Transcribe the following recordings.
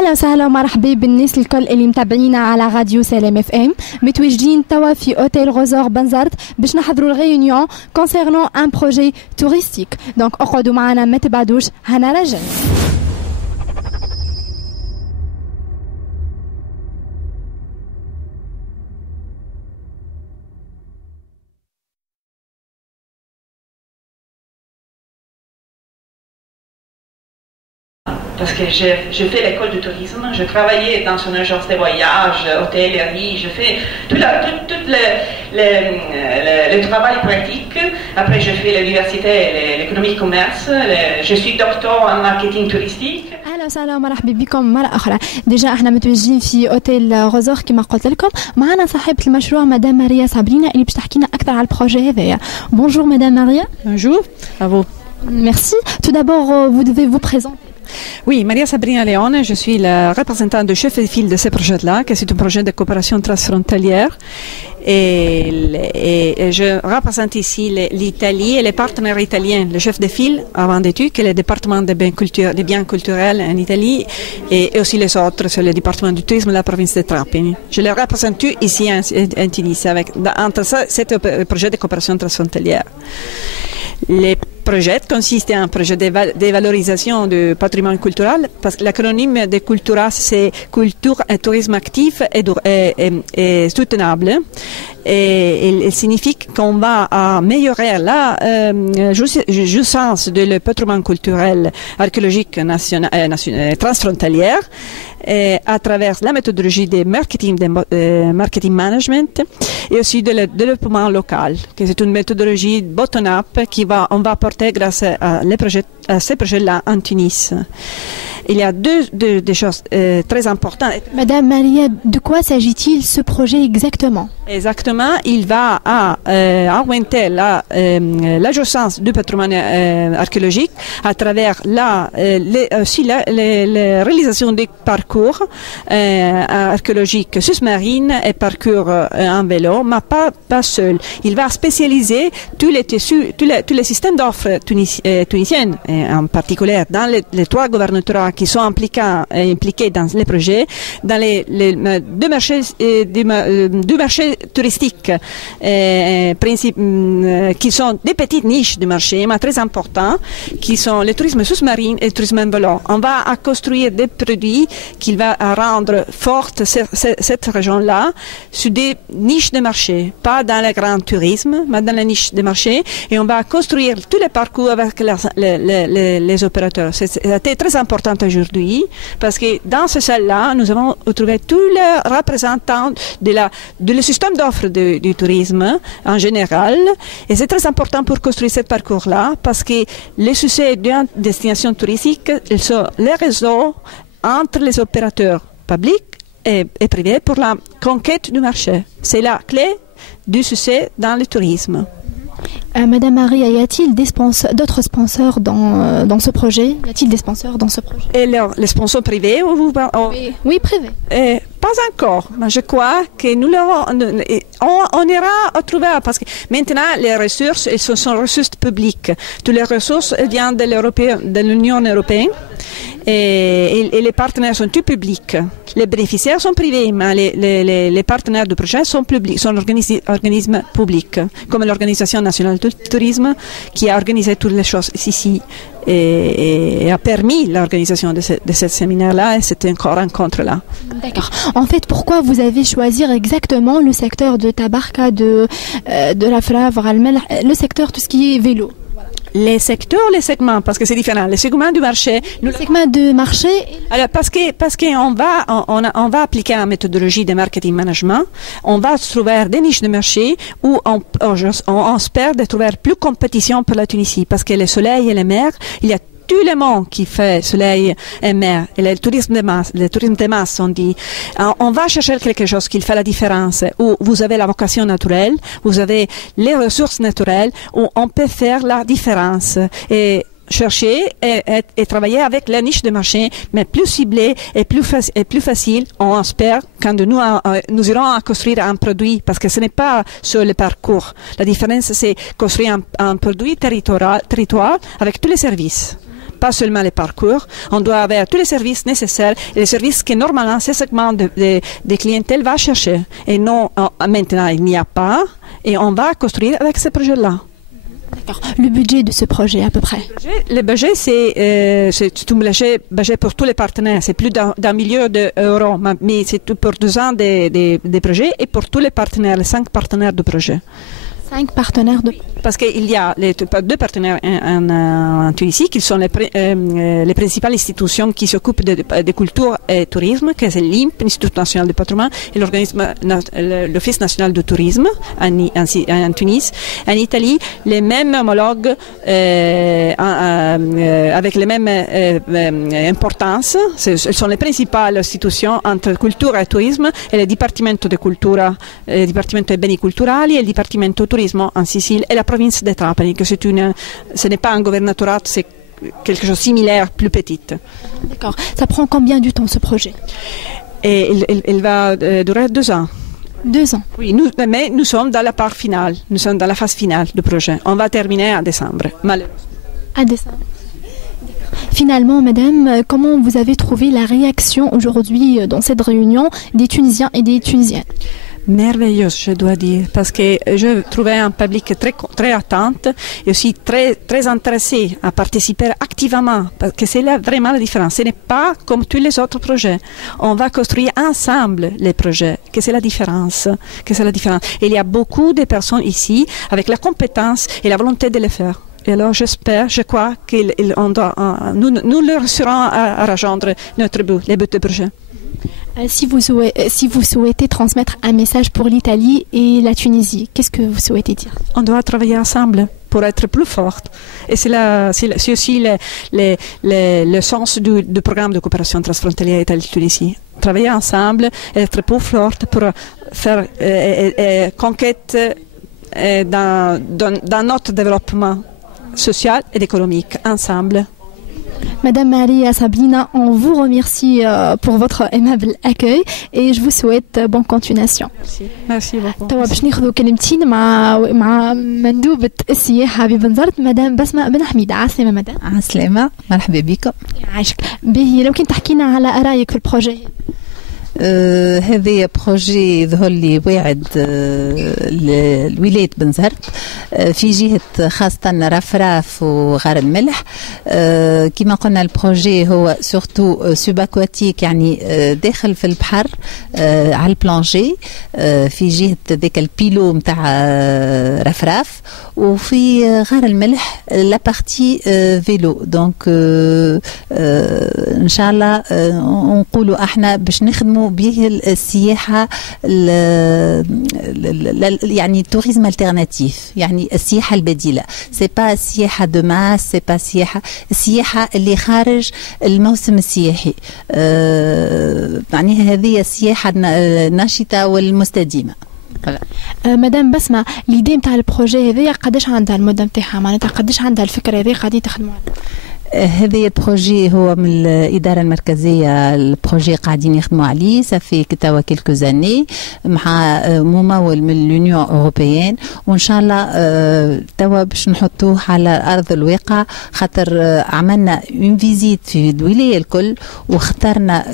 اهلا وسهلا ومرحبا بالناس الكل اللي متابعينا على راديو سلام اف ام. متواجدين توا في اوتيل غوزور بنزرت باش نحضروا الغيونيون كونسيرنون ان بروجي توريستيك. دونك اقعدوا معنا ما تبعدوش، هنا راجعين. Parce que je fais l'école de tourisme, je travaillais dans une agence de voyage, hôtellerie, je fais tout le travail pratique. Après, je fais l'université, l'économie commerce, je suis docteur en marketing touristique. اهلا وسهلا ومرحبا بكم مره اخرى. ديجا احنا متواجدين في اوتيل غوزور كما قلت لكم، معنا صاحبه المشروع مدام ماريا صابرينا اللي باش تحكي لنا اكثر على البروجي هذايا. بونجور مدام ماريا. Bonjour, à vous. Merci. Tout d'abord, vous devez vous présenter. Oui, Maria Sabrina Leone, je suis la représentante de chef de file de ce projet-là, qui est un projet de coopération transfrontalière. Et je représente ici l'Italie et les partenaires italiens, le chef de file avant d'études, qui est le département des biens culturels en Italie, et aussi les autres, c'est le département du tourisme de la province de Trapani. Je les représente ici en Tunisie, entre ça, c'est un projet de coopération transfrontalière. Les projets consistent en un projet de valorisation du patrimoine culturel, parce que l'acronyme de Cultura, c'est Culture et Tourisme Actif et Soutenable. Et il signifie qu'on va améliorer la jouissance de le patrimoine culturel archéologique transfrontalière à travers la méthodologie de marketing management et aussi de le développement local, qui est une méthodologie bottom-up on va apporter grâce à ces projets-là en Tunis. Il y a deux choses très importantes. Madame Maria, de quoi s'agit-il ce projet exactement? Exactement, il va augmenter la jouissance du patrimoine archéologique à travers aussi la réalisation des parcours archéologiques sous-marines et parcours en vélo, mais pas seul. Il va spécialiser tous les systèmes d'offres tunisiennes, en particulier dans les trois gouvernorats qui sont impliqués dans les projets, dans deux marchés touristiques qui sont des petites niches de marché, mais très importants, qui sont le tourisme sous-marin et le tourisme en vélo. On va construire des produits qui vont rendre forte cette région-là sur des niches de marché, pas dans le grand tourisme, mais dans les niches de marché, et on va construire tous les parcours avec les opérateurs. C'était très important aujourd'hui, parce que dans ce salle-là, nous avons trouvé tous les représentants de le système d'offres du tourisme en général. Et c'est très important pour construire ce parcours-là, parce que le succès d'une destination touristique, ils sont les réseaux entre les opérateurs publics et privés pour la conquête du marché. C'est la clé du succès dans le tourisme. Madame Maria, y a-t-il d'autres sponsors dans ce projet? Y a-t-il des sponsors dans ce projet? Et les sponsors privés Oui, privés. Pas encore, mais je crois que on ira trouver, parce que maintenant les ressources, ce sont ressources publiques. Toutes les ressources viennent de l'Union européenne. Et les partenaires sont tous publics. Les bénéficiaires sont privés, mais les partenaires du projet sont publics, sont organismes publics, comme l'Organisation nationale du tourisme qui a organisé toutes les choses ici et a permis l'organisation de ce séminaire-là et cette rencontre-là. D'accord. En fait, pourquoi vous avez choisi exactement le secteur de Tabarka, de la Frave, le secteur tout ce qui est vélo? Les secteurs, les segments, parce que c'est différent. Les segments du marché. Le segment de marché. Alors, parce qu'on va appliquer une méthodologie de marketing management, on va trouver des niches de marché où on espère de trouver plus compétition pour la Tunisie, parce que le soleil et les mers, il y a tout le monde qui fait soleil et mer, et le tourisme de masse, on dit. On va chercher quelque chose qui fait la différence, où vous avez la vocation naturelle, vous avez les ressources naturelles, où on peut faire la différence. Et chercher et travailler avec la niche de marché, mais plus ciblée et plus facile, on espère, quand nous irons à construire un produit, parce que ce n'est pas sur le parcours. La différence, c'est construire un produit territoire avec tous les services. pas seulement les parcours. On doit avoir tous les services nécessaires et les services que normalement ce segment des clientèles va chercher. Et non, maintenant il n'y a pas et on va construire avec ce projet-là. D'accord. Le budget de ce projet à peu près? Le budget, c'est un budget pour tous les partenaires. C'est plus d'un million d'euros, mais c'est pour 2 ans des projets et pour tous les partenaires, les 5 partenaires de projet. 5 partenaires de... Parce qu'il y a 2 partenaires en Tunisie qui sont les principales institutions qui s'occupent de culture et tourisme, que c'est l'INP, l'Institut national du patrimoine, et l'Office national du tourisme en Tunis. En Italie, les mêmes homologues avec les mêmes importances. Ce sont les principales institutions entre culture et tourisme, et le Dipartimento de Cultura, le Dipartimento dei Beni Culturali et le Dipartimento Turismo en Sicile et la province de Trapani, que ce n'est pas un gouvernorat, c'est quelque chose de similaire, plus petite. D'accord. Ça prend combien de temps ce projet? Et il va durer 2 ans. 2 ans. Oui, mais nous sommes dans la part finale, nous sommes dans la phase finale du projet. On va terminer en décembre, malheureusement. À décembre. Finalement, madame, comment vous avez trouvé la réaction aujourd'hui dans cette réunion des Tunisiens et des Tunisiennes? Merveilleuse, je dois dire, parce que je trouvais un public très attente et aussi très intéressé à participer activement, parce que c'est là vraiment la différence. Ce n'est pas comme tous les autres projets. On va construire ensemble les projets, que c'est la différence. Et il y a beaucoup de personnes ici avec la compétence et la volonté de le faire. Et alors je crois que nous leur serons à rejoindre notre but, les buts du projet. Si vous souhaitez transmettre un message pour l'Italie et la Tunisie, qu'est-ce que vous souhaitez dire? On doit travailler ensemble pour être plus forte. Et c'est aussi le sens du programme de coopération transfrontalière Italie-Tunisie. Travailler ensemble, être plus forte pour faire conquête dans notre développement social et économique ensemble. Madame Maria Sabrina, on vous remercie pour votre aimable accueil et je vous souhaite bonne continuation. Merci beaucoup. توا باش ناخذوا كلمتين مع مندوبة السياحة ببنزرت مدام بسمة بن حميدة. عسلامة مدام. عسلامة، مرحبا بكم. عايشك. باهي لو كنت تحكينا على آراءك في البروجي. هذا بروجي ظهر لي واعد لولاية بنزرت في جهة خاصة رفراف وغار الملح. كما قلنا البروجي هو سورتو سوباكواتيك، يعني داخل في البحر على البلانجي في جهة ذاك البيلو متاع رفراف، وفي غار الملح لا بارتي فيلو. دونك ان شاء الله نقولوا احنا باش نخدموا به السياحة يعني التوريزم الترناتيف، يعني السياحة البديلة. سي با السياحة دو ماس، سي با السياحة اللي خارج الموسم السياحي، معناها هذه السياحة الناشطة والمستديمة. مدام بسمة، ليدي نتاع البروجي هذايا قداش عندها المدة نتاعها، معناتها قداش عندها الفكرة هذه قاعدين تخدموا عليها؟ هذا البروجي هو من الإدارة المركزية، البروجي قاعدين يخدموا عليه صافي توا كيلكو زاني مع ممول من لونيون أوروبيين، وإن شاء الله توا باش نحطوه على أرض الواقع، خاطر عملنا اون فيزيت في الولاية الكل واخترنا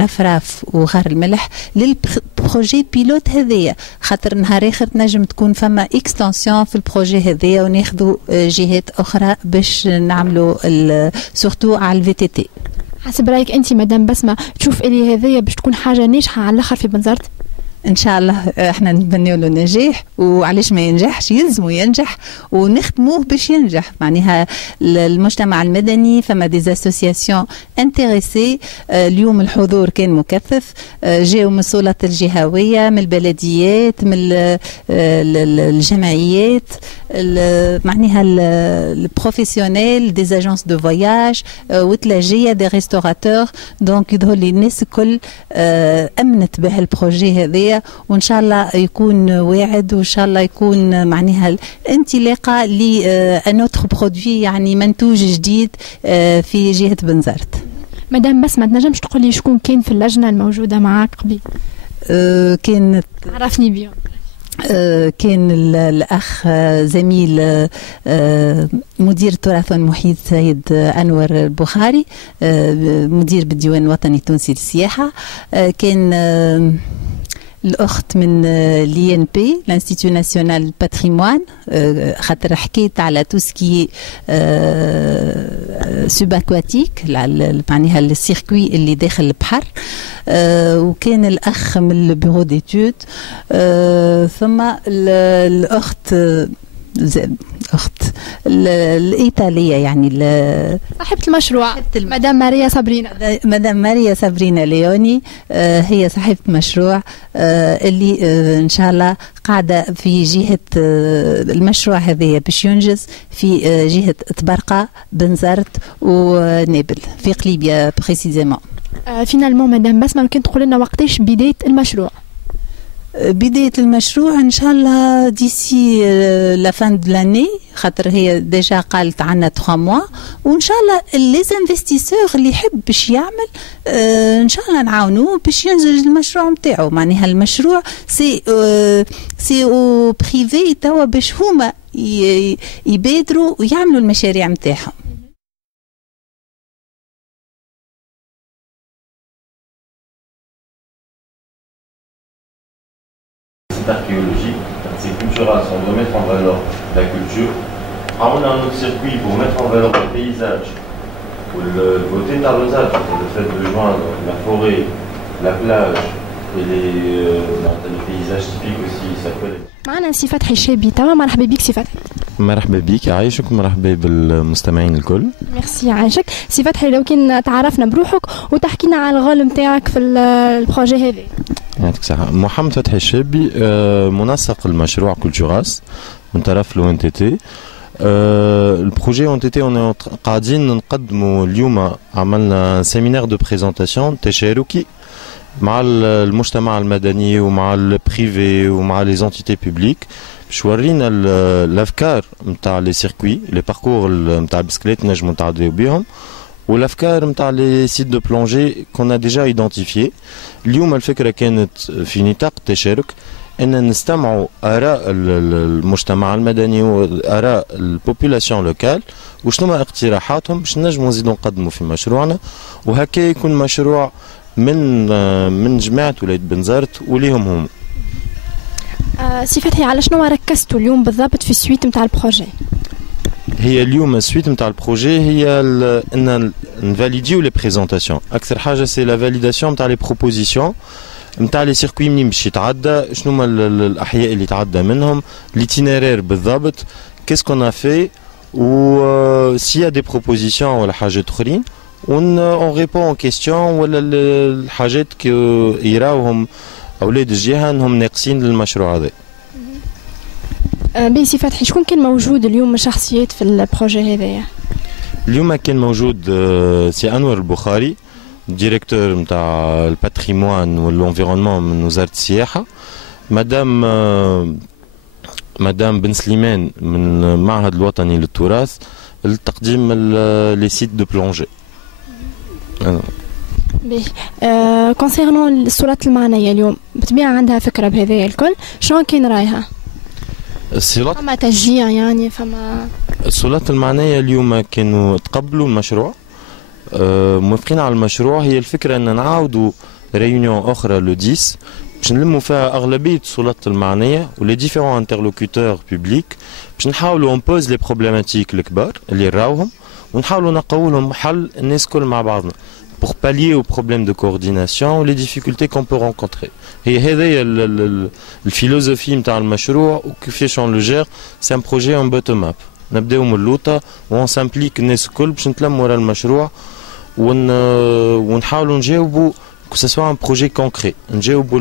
رفراف وغار الملح للبروجي بيلوت هذايا، خاطر نهار آخر تنجم تكون فما اكستنسيون في البروجي هذايا وناخذوا جهات أخرى باش نعملوا سورتو على الفي تي تي. حسب رايك انت مدام بسمة، تشوف اللي هذايا باش تكون حاجه ناجحه على الاخر في بنزرت؟ ان شاء الله احنا نتمنى له النجاح، وعلاش ما ينجحش؟ يلزموا ينجح ونخدموه باش ينجح. معناها المجتمع المدني فما دي اسوسياسيون انتريسي، اليوم الحضور كان مكثف، جاوا من السلطات الجهويه، من البلديات، من الجمعيات، معناها البروفيسيونيل دي اجونس دو فواياج وتلاجيه دي ريستوراتور. دونك يظهر لي الناس الكل امنت به البروجي هذا، وان شاء الله يكون واعد، وان شاء الله يكون معناها انطلاقه لان اوتر برودوي، يعني منتوج جديد في جهه بنزرت. مدام بس ما تنجمش تقول لي شكون كان في اللجنه الموجوده معاك قبل؟ كانت عرفني بيهم. كان الأخ زميل مدير التراث والمحيط سيد أنور البخاري مدير بالديوان الوطني التونسي للسياحة. كان الأخت من لي ان بي l'Institut National du Patrimoine خاطر حكيت على توسكي سوباكواتيك معناها السيركوي اللي داخل البحر. وكان الأخ من البيرو ديتود. ثم الأخت الإيطالية يعني صاحبة المشروع مدام ماريا صابرينا ليوني. هي صاحبة مشروع اللي إن شاء الله قاعدة في جهة المشروع هذه باش ينجز في جهة طبرقة بنزرت ونابل في قليبية بريسيزيمون. فينالمون مدام بسمة ممكن تقول لنا وقتاش بداية المشروع؟ بداية المشروع إن شاء الله ديسي لا فان دو لاني خاطر هي ديجا قالت عنا 3 موا. وإن شاء الله لي انفستيسور اللي يحب باش يعمل إن شاء الله نعاونوه باش ينزل المشروع نتاعو. معناها المشروع سي او بريفي توا باش هما يبادروا ويعملوا المشاريع نتاعهم. Archéologique, c'est cultural, on doit mettre en valeur la culture. On a un autre circuit pour mettre en valeur le paysage, pour le beauté d'arrosage, le fait de joindre la forêt, la plage et les paysages typiques aussi, ça collecte. معنا سي فتحي الشابي توا. مرحبا بك سي فتحي. مرحبا بك عايشك ومرحبا بالمستمعين الكل. ميرسي عايشك سي فتحي. لو كان تعرفنا بروحك وتحكينا على الغول نتاعك في البروجي هذا. يعطيك الصحة. محمد فتحي الشابي منسق المشروع كولتوراس من طرف لو ان تي تي. البروجي اون تي تي قاعدين نقدموا اليوم. عملنا سيمينار دو بريزونطاسيون تشاركي مع المجتمع المدني ومع البريفي ومع لي زونتيتي بوبليك باش ورينا الافكار نتاع لي سيركوي لي باركور نتاع البسكليت نجموا نتعداو بهم والافكار نتاع لي سيت دو بلونجي كنا ديجا ايدنتيفيي. اليوم الفكره كانت في نطاق التشارك ان نستمعوا اراء المجتمع المدني واراء البوبولاسيون لوكال وشنو اقتراحاتهم باش نجموا نزيدوا نقدموا في مشروعنا وهكا يكون مشروع من جماعة ولاية بنزرت وليهم هم. سي فتحي على شنو ركزتوا اليوم بالضبط في السويت نتاع البروجي؟ هي اليوم السويت نتاع البروجي هي ان نفاليديو لي بريزونطاسيون. اكثر حاجه سي لا فاليداسيون نتاع لي بروبوزيسيون نتاع لي سيركوي منين باش يتعدى، شنو هما الاحياء اللي يتعدى منهم، ليتينيرير بالضبط، كيس كون ا في و سي دي بروبوزيسيون ولا حاجات اخرين on répond aux questions ولا الحاجات يراوهم اولاد الجهه انهم ناقصين للمشروع هذا. بي سي فتحي شكون كان موجود اليوم من شخصيات في البروجي هذايا؟ اليوم كان موجود سي انور البخاري ديريكتور نتاع الباتريمون والانفيرونمون من وزاره السياحه، مدام بن سليمان من المعهد الوطني للتراث لتقديم لي سيت دو بلونجي. كونسيرنون الصورات المعنيه اليوم بالطبيعه عندها فكره بهذا الكل، شلون كان رايها؟ فما تشجيع يعني فما الصورات المعنيه اليوم كانوا تقبلوا المشروع موافقين على المشروع. هي الفكره ان نعاودوا ريونيون اخرى لو 10 باش نلموا فيها اغلبيه الصورات المعنيه ولي ديفيرون انترلوكوتور بوبليك باش نحاولوا امبوز لي بروبليماتيك الكبار اللي راوهم ونحاولوا نلقاو لهم حل الناس كل مع بعضنا pour pallier aux problèmes de coordination ou les difficultés qu'on peut rencontrer. Et هذه الفيلوزوفي نتاع المشروع وكيفاش on le gère. c'est un projet en bottom up. نبداو من اللوطه وون سامبليك الناس الكل باش نتلموا ورا المشروع ونحاولوا نجاوبوا que ce soit un projet concret نجاوبوا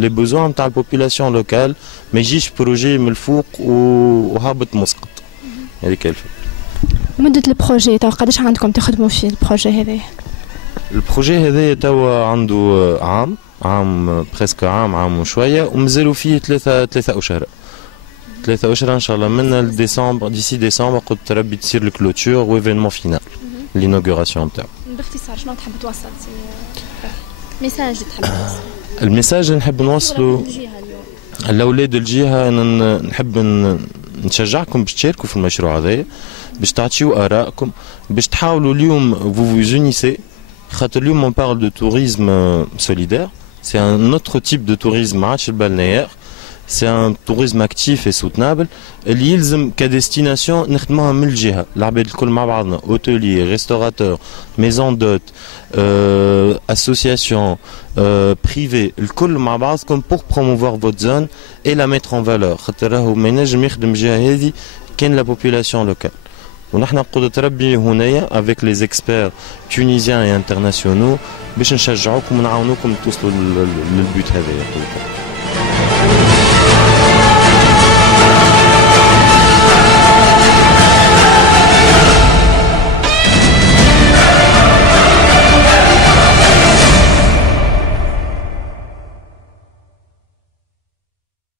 les besoins نتاع البوبولاسيون لوكال، ما يجيش بروجي من الفوق وهابط مسقط. هذيك الفكره. مده البروجي توا قداش عندكم تخدموا في البروجي هذا؟ البروجي هذا توا عنده عام بريسك عام وشويه ومازالوا فيه ثلاثة اشهر. 3 اشهر ان شاء الله من ديسمبر ديسي ديسمبر قد تربي تصير الكلوتور وايفينمون فينال لينوغوراسيون تاعو. باختصار شنو تحب توصل ميساج تحب توصل؟ الميساج اللي نحب نوصله الاولاد الجهه انا نحب نشجعكم باش تشاركوا في المشروع هذايا، باش تعطيو ارائكم، باش تحاولوا اليوم vous vous unissez. خاطر اليوم on parle de tourisme solidaire, c'est un autre type de tourisme ما عادش البالنيار. C'est un tourisme actif et soutenable اللي يلزم كديستيناسيون نخدموها من الجهه العباد الكل مع بعضنا، اوتيلي، ريستوراتور، ميزون دوت، association privée، الكل مع بعضكم pour promouvoir votre zone et la mettre en valeur. خاطر راهو ما ينجم يخدم الجهه هذه كان لا population locale. ونحن قدرة ربي هنايا avec les experts tunisiens et internationaux باش نشجعوكم ونعاونوكم توصلوا للبيت هذايا.